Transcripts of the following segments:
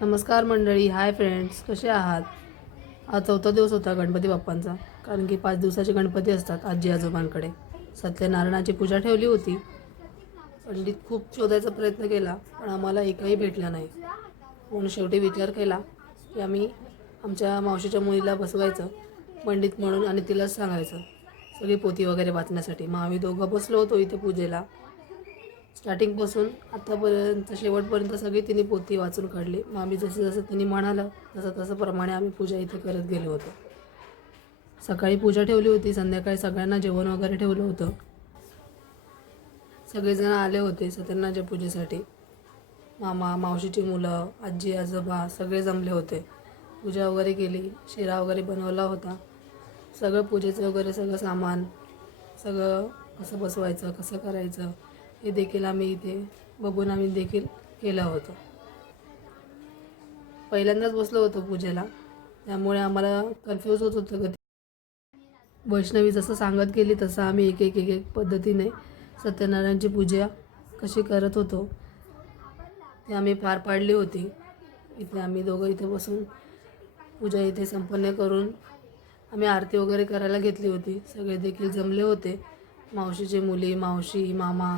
नमस्कार मंडळी hi friends कसे आहात? आज चौथा दिवस होता गणपती बाप्पांचा कारण की पाच दिवसाचे गणपती असतात आजी आजोबांकडे. सत्यनारायणाची पूजा ठेवली होती. पंडित खूप शोधायचा प्रयत्न केला पण आम्हाला एकही भेटला नाही. म्हणून शेवटी विचार केला की आम्ही आमच्या मावशीच्या मुलीला बसवायचं पंडित म्हणून आणि तिलाच सांगायचं सगळी पोती वगैरे वाचण्यासाठी. मग आम्ही दोघं बसलो होतो इथे पूजेला. स्टार्टिंगपासून आत्तापर्यंत शेवटपर्यंत सगळी तिने पोती वाचून काढली. मग आम्ही जसं जसं तिने म्हणालं तसं तसं प्रमाणे आम्ही पूजा इथे करत गेलो होतो. सकाळी पूजा ठेवली होती संध्याकाळी सगळ्यांना जेवण वगैरे ठेवलं होतं. सगळेजण आले होते सत्यनारायणच्या पूजेसाठी. मामा मावशीची मुलं आजी आजोबा सगळे जमले होते. पूजा वगैरे केली शिरा वगैरे बनवला होता. सगळं पूजेचं वगैरे सगळं सामान सगळं कसं बसवायचं कसं करायचं हे देखील आम्ही इथे बघून आम्ही देखील केलं होतं. पहिल्यांदाच बसलो होतो पूजेला. त्यामुळे आम्हाला कन्फ्यूज होत होतं कधी वैष्णवी जसं सांगत गेली तसं आम्ही एक एक एक एक पद्धतीने सत्यनारायणची पूजा कशी करत होतो ते आम्ही पार पाडली होती. इथे आम्ही दोघं इथे बसून पूजा इथे संपन्न करून आम्ही आरती वगैरे करायला घेतली होती. सगळे देखील जमले होते. मावशीचे मुली मावशी मामा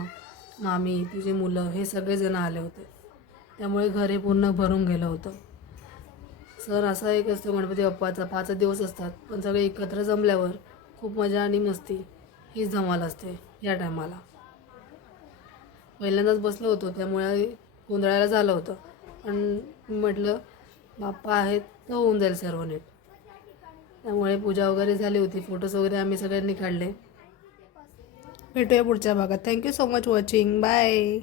मामी तिचे मुलं हे सगळेजण आले होते. त्यामुळे घर हे पूर्ण भरून गेलं होतं. सर असा एक असतो गणपती बाप्पाचा. पाच दिवस असतात पण सगळे एकत्र जमल्यावर खूप मजा आणि मस्ती हीच धमाल असते या टायमाला. पहिल्यांदाच बसलो होतो त्यामुळे गोंधळायला झालं होतं. पण म्हटलं बाप्पा आहेत तर होऊन जाईल सर्व नीट त्यामुळे पूजा वगैरे झाली होती. फोटोज वगैरे आम्ही सगळ्यांनी काढले. भेटूया पुढच्या भागात thank you so much watching bye